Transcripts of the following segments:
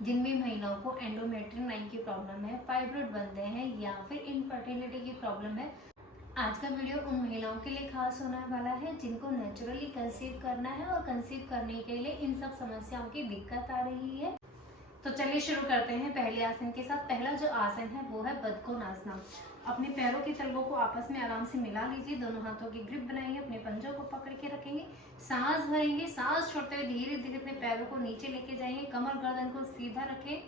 जिनमें महिलाओं को एंडोमेट्रियम लाइन की प्रॉब्लम है, फाइब्रोइड बनते हैं या फिर इनफर्टिलिटी की प्रॉब्लम है। आज का वीडियो उन महिलाओं के लिए खास होने वाला है जिनको नेचुरली कंसीव करना है और कंसीव करने के लिए इन सब समस्याओं की दिक्कत आ रही है। तो चलिए शुरू करते हैं पहले आसन के साथ। पहला जो आसन है वो है बदकोनासना। अपने पैरों की तलवों को आपस में आराम से मिला लीजिए, दोनों हाथों की ग्रिप बनाएंगे, अपने पंजों को पकड़ के रखेंगे, सांस भरेंगे, सांस छोड़ते हुए धीरे धीरे अपने पैरों को नीचे लेके जाएंगे, कमर गर्दन को सीधा रखें,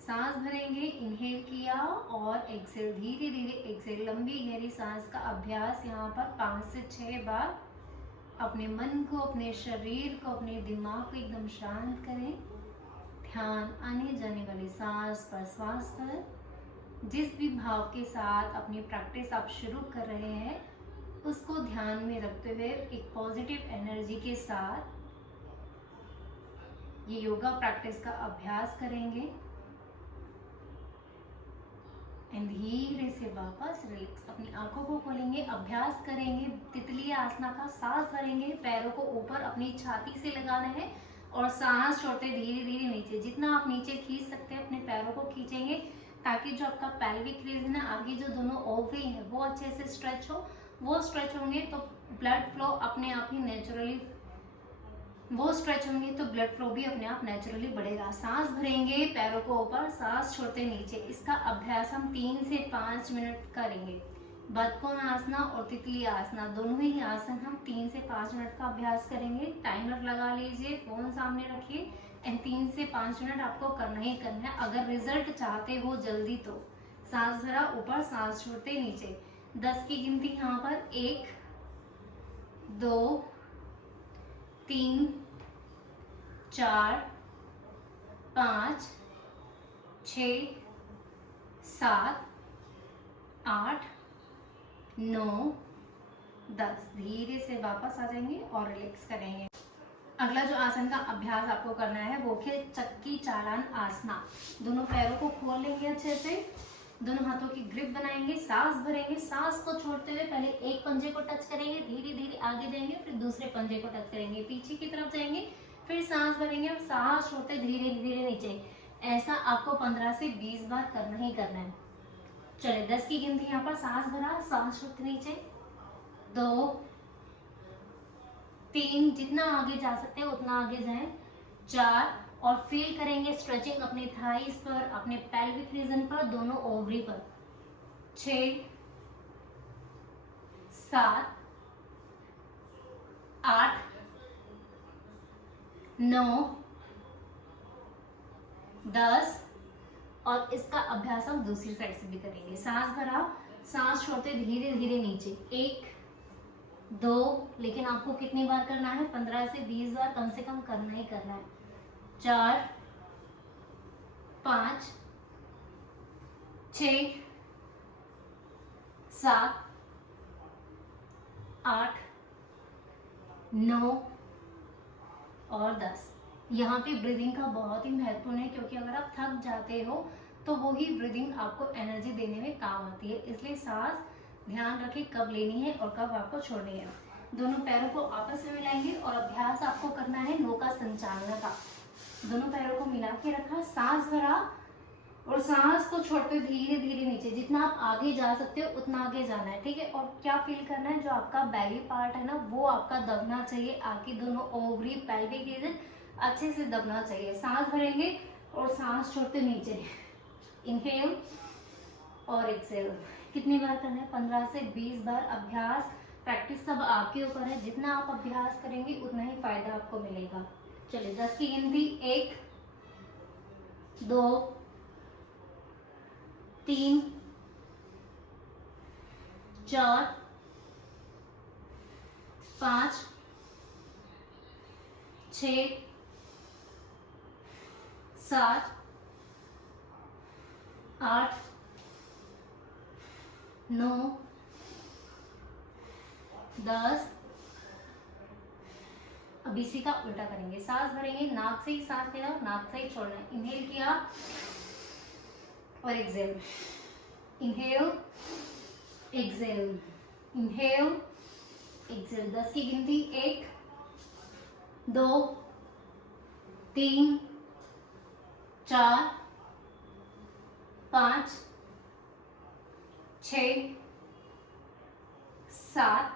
सांस भरेंगे, इनहेल किया और एक्सेल, धीरे धीरे एक्सेल, लंबी गहरी सांस का अभ्यास यहाँ पर 5 से 6 बार। अपने मन को, अपने शरीर को, अपने दिमाग को एकदम शांत करें। ध्यान आने जाने वाली सांस पर, श्वास पर, जिस भी भाव के साथ अपनी प्रैक्टिस आप शुरू कर रहे हैं उसको ध्यान में रखते हुए एक पॉजिटिव एनर्जी के साथ ये योगा प्रैक्टिस का अभ्यास करेंगे। एंड धीरे से वापस रिलैक्स, अपनी आंखों को खोलेंगे, अभ्यास करेंगे तितली आसना का। सांस भरेंगे, पैरों को ऊपर अपनी छाती से लगाना है और सांस छोड़ते धीरे धीरे नीचे, जितना आप नीचे खींच सकते हैं अपने पैरों को खींचेंगे ताकि जो आपका पेल्विक रीजन है ना, आगे जो दोनों ओवरी है वो अच्छे से स्ट्रेच हो। वो स्ट्रेच होंगे तो ब्लड फ्लो अपने आप ही नेचुरली, वो स्ट्रेच होंगे तो ब्लड फ्लो भी अपने आप नेचुरली बढ़ेगा। सांस भरेंगे, पैरों को ऊपर, सांस छोड़ते नीचे। इसका अभ्यास हम 3 से 5 मिनट करेंगे। बदकोनासना और तितली आसना दोनों ही आसन हम 3 से 5 मिनट का अभ्यास करेंगे। टाइमर लगा लीजिए, फोन सामने रखिए एंड 3 से 5 मिनट आपको करना ही करना है। अगर रिजल्ट चाहते हो जल्दी तो सांस भरा ऊपर, सांस छोड़ते नीचे। 10 की गिनती यहाँ पर 1 2 3 4 5 6 7 8 9 10। धीरे से वापस आ जाएंगे और रिलैक्स करेंगे। अगला जो आसन का अभ्यास आपको करना है वो है चक्की चालान आसना। दोनों पैरों को खोल लेंगे अच्छे से, दोनों हाथों की ग्रिप बनाएंगे, सांस भरेंगे, सांस को छोड़ते हुए पहले एक पंजे को टच करेंगे, धीरे धीरे आगे जाएंगे, फिर दूसरे पंजे को टच करेंगे, पीछे की तरफ जाएंगे, फिर सांस भरेंगे और सांस छोड़ते धीरे धीरे नीचे। ऐसा आपको 15 से 20 बार करना ही करना है। चलिए 10 की गिनती यहाँ पर, सांस भरा, सांस छोड़ते नीचे, 2 3, जितना आगे जा सकते हैं उतना आगे जाएं, 4 और फील करेंगे स्ट्रेचिंग अपने थाइस पर, अपने पेल्विक रीजन पर, दोनों ओवरी पर, 6 7 8 9 10। और इसका अभ्यास हम दूसरी साइड से भी करेंगे। सांस भरा, सांस छोड़ते धीरे धीरे नीचे, 1 2, लेकिन आपको कितनी बार करना है? 15 से 20 बार कम से कम करना ही करना है। 4 5 6 7 8 9 और 10। यहाँ पे ब्रीदिंग का बहुत ही महत्वपूर्ण है, क्योंकि अगर आप थक जाते हो तो वो ही ब्रीदिंग आपको एनर्जी देने में काम आती है। इसलिए सांस ध्यान रखें कब लेनी है और कब आपको छोड़नी है। दोनों पैरों को आपस में मिलाएंगे और अभ्यास आपको करना है नौका संचालन का। दोनों पैरों को मिला के रखा, सांस भरा और सांस को छोड़ते धीरे धीरे नीचे। जितना आप आगे जा सकते हो उतना आगे जाना है, ठीक है। और क्या फील करना है, जो आपका बेली पार्ट है ना वो आपका दबना चाहिए, आगे दोनों ओवरी, पेल्विक रीजन अच्छे से दबना चाहिए। सांस भरेंगे और सांस छोड़ते नीचे, इनहेल और एक्सेल। कितनी बार करना है? 15 से 20 बार। अभ्यास प्रैक्टिस सब आपके ऊपर है, जितना आप अभ्यास करेंगे उतना ही फायदा आपको मिलेगा। चलिए 10 की गिनती 1 2 3 4 5 6 7 8 9 10। अब इसी का उल्टा करेंगे। सांस भरेंगे, नाक से ही सांस लेना, नाक से ही छोड़ना है। इनहेल किया और exhale, inhale exhale, inhale exhale. 10 की गिनती 1 2 3 4 5 6 7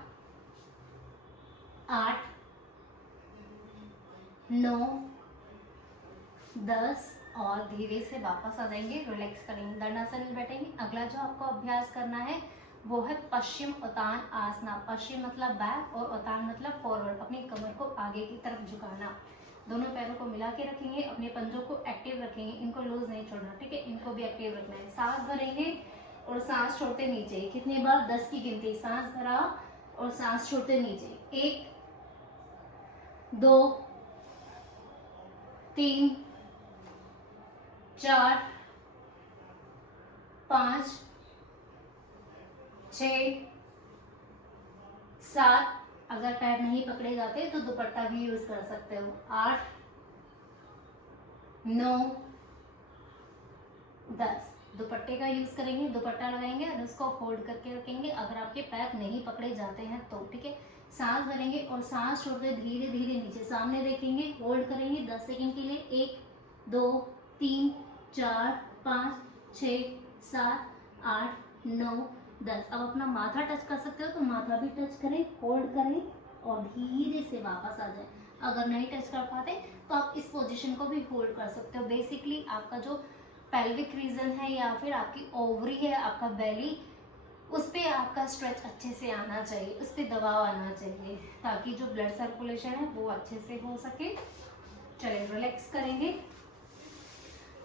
8 9 10 और धीरे से वापस आ जाएंगे, रिलैक्स करेंगे, दंडासन में बैठेंगे। अगला जो आपको अभ्यास करना है वो है पश्चिम उत्तान आसना। पश्चिम मतलब बैक और उत्तान मतलब फॉरवर्ड। अपनी कमर को आगे की तरफ झुकाना, दोनों पैरों को मिला के रखेंगे, अपने पंजों को एक्टिव रखेंगे, इनको लूज नहीं छोड़ना, ठीक है, इनको भी एक्टिव रखना है। सांस भरेंगे और सांस छोड़ते नीचे। कितनी बार? 10 की गिनती। सांस भरा और सांस छोड़ते नीचे। 1 2 3 4 5 6 7। अगर पैर नहीं पकड़े जाते तो दुपट्टा भी यूज कर सकते हो। 8 9 10। दुपट्टे का यूज करेंगे, दुपट्टा लगाएंगे और उसको होल्ड करके रखेंगे अगर आपके पैर नहीं पकड़े जाते हैं तो, ठीक है। सांस भरेंगे और सांस छोड़ते धीरे धीरे नीचे, सामने देखेंगे, होल्ड करेंगे 10 सेकंड के लिए। 1 2 3 4 5 6 7 8 9 10। अब अपना माथा टच कर सकते हो तो माथा भी टच करें, होल्ड करें और धीरे से वापस आ जाए। अगर नहीं टच कर पाते तो आप इस पोजीशन को भी होल्ड कर सकते हो। बेसिकली आपका जो पेल्विक रीजन है या फिर आपकी ओवरी है, आपका बेली, उस पर आपका स्ट्रेच अच्छे से आना चाहिए, उस पर दबाव आना चाहिए ताकि जो ब्लड सर्कुलेशन है वो अच्छे से हो सके। चलिए रिलैक्स करेंगे।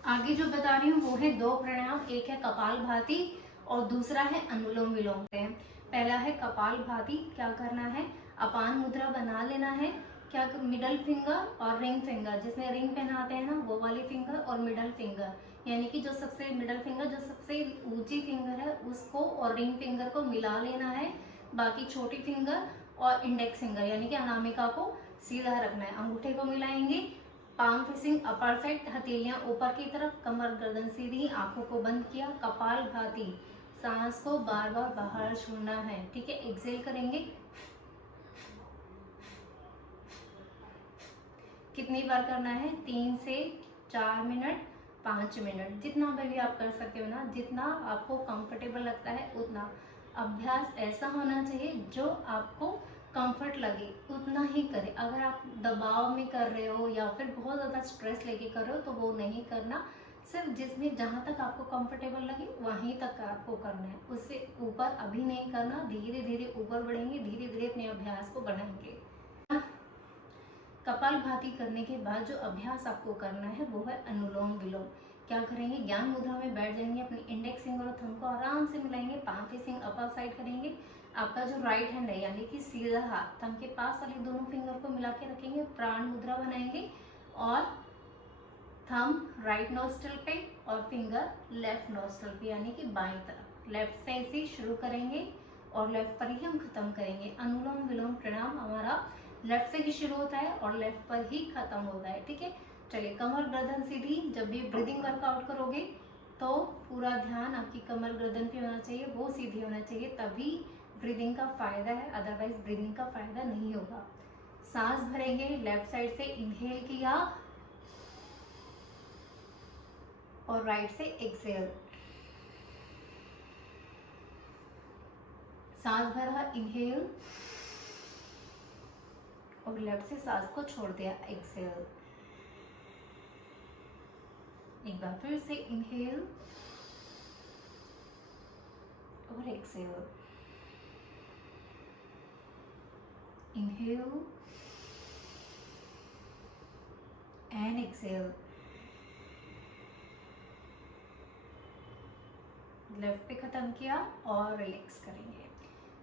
आगे जो बता रही हूँ वो है 2 प्राणायाम। एक है कपालभाति और दूसरा है अनुलोम विलोम। पहला है कपालभाति। क्या करना है? अपान मुद्रा बना लेना है। क्या? मिडल फिंगर और रिंग फिंगर, जिसमें रिंग पहनाते हैं ना वो वाली फिंगर और मिडल फिंगर, यानी कि जो सबसे मिडल फिंगर जो सबसे ऊंची फिंगर है उसको और रिंग फिंगर को मिला लेना है। बाकी छोटी फिंगर और इंडेक्स फिंगर यानी कि अनामिका को सीधा रखना है। अंगूठे को मिलाएंगे, पाम फेसिंग अपर साइड, हथेलियां ऊपर की तरफ, कमर गर्दन सीधी, आंखों को बंद किया, कपालभाति। सांस को बार बार बाहर छोड़ना है, ठीक है। एक्सेल करेंगे। कितनी बार करना है? 3 से 4 मिनट, 5 मिनट, जितना भी आप कर सकते हो ना, जितना आपको कंफर्टेबल लगता है उतना। अभ्यास ऐसा होना चाहिए जो आपको कंफर्ट लगे उतना ही करें। अगर आप दबाव में कर रहे हो या फिर बहुत ज़्यादा स्ट्रेस लेके कर रहे हो तो वो नहीं करना। सिर्फ जिसमें जहाँ तक आपको कंफर्टेबल लगे वहीं तक आपको करना है, उससे ऊपर अभी नहीं करना। धीरे धीरे ऊपर बढ़ेंगे, धीरे धीरे अपने अभ्यास को बढ़ाएंगे। कपालभाति करने के बाद जो अभ्यास आपको करना है वो है अनुलोम विलोम। क्या करेंगे? ज्ञान मुद्रा में बैठ जाएंगे, अपनी इंडेक्स फिंगर और थंब को आराम से मिलाएंगे, पाम फेसिंग अपर साइड करेंगे। आपका जो राइट हैंड है यानी कि सीधा हाथ थंब के पास वाली दोनों फिंगर को मिला के रखेंगे, प्राण मुद्रा बनाएंगे और थंब राइट नोस्ट्रल पे और फिंगर लेफ्ट नोस्ट्रल पे यानी कि बाईं तरफ। लेफ्ट साइड से शुरू करेंगे और लेफ्ट पर ही हम खत्म करेंगे। अनुलोम विलोम प्राणायाम हमारा लेफ्ट से ही शुरू होता है और लेफ्ट पर ही खत्म होता है, ठीक है। चलिए, कमर गर्दन सीधी। जब भी ब्रीदिंग वर्कआउट करोगे तो पूरा ध्यान आपकी कमर गर्दन पे होना चाहिए, वो सीधी होना चाहिए, तभी ब्रीदिंग का फायदा है, अदरवाइज ब्रीदिंग का फायदा नहीं होगा। सांस भरेंगे, लेफ्ट साइड से इनहेल किया और राइट से एक्सहेल। सांस भरा, इनहेल और लेफ्ट से सांस को छोड़ दिया, एक्सहेल। एक बार फिर से इनहेल और exhale, inhale and exhale. Left पे खत्म किया और रिलैक्स करेंगे।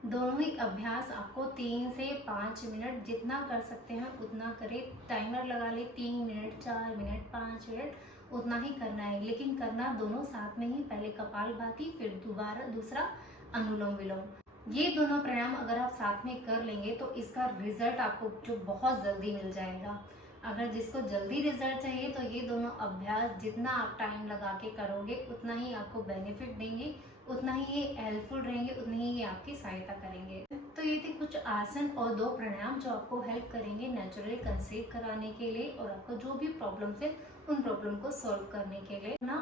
दोनों ही अभ्यास आपको 3 से 5 मिनट जितना कर सकते हैं उतना करें। टाइमर लगा ले, 3 मिनट, 4 मिनट, 5 मिनट, उतना ही करना है, लेकिन करना दोनों साथ में ही। पहले कपालभाति, फिर दोबारा दूसरा अनुलोम विलोम। ये दोनों प्राणायाम अगर आप साथ में कर लेंगे तो इसका रिजल्ट आपको जो बहुत जल्दी मिल जाएगा। अगर जिसको जल्दी रिजल्ट चाहिए तो ये दोनों अभ्यास जितना आप टाइम लगा के करोगे उतना ही आपको बेनिफिट देंगे, उतना ही ये हेल्पफुल रहेंगे, उतनी ही ये आपकी सहायता करेंगे। तो ये थे कुछ आसन और 2 प्राणायाम जो आपको हेल्प करेंगे नेचुरली कंसीव कराने के लिए, और आपको जो भी प्रॉब्लम है उन प्रॉब्लम को सॉल्व करने के लिए ना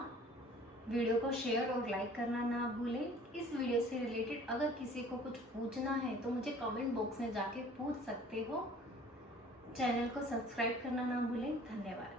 वीडियो को शेयर और लाइक करना ना भूलें। इस वीडियो से रिलेटेड अगर किसी को कुछ पूछना है तो मुझे कमेंट बॉक्स में जाके पूछ सकते हो। चैनल को सब्सक्राइब करना ना भूलें। धन्यवाद।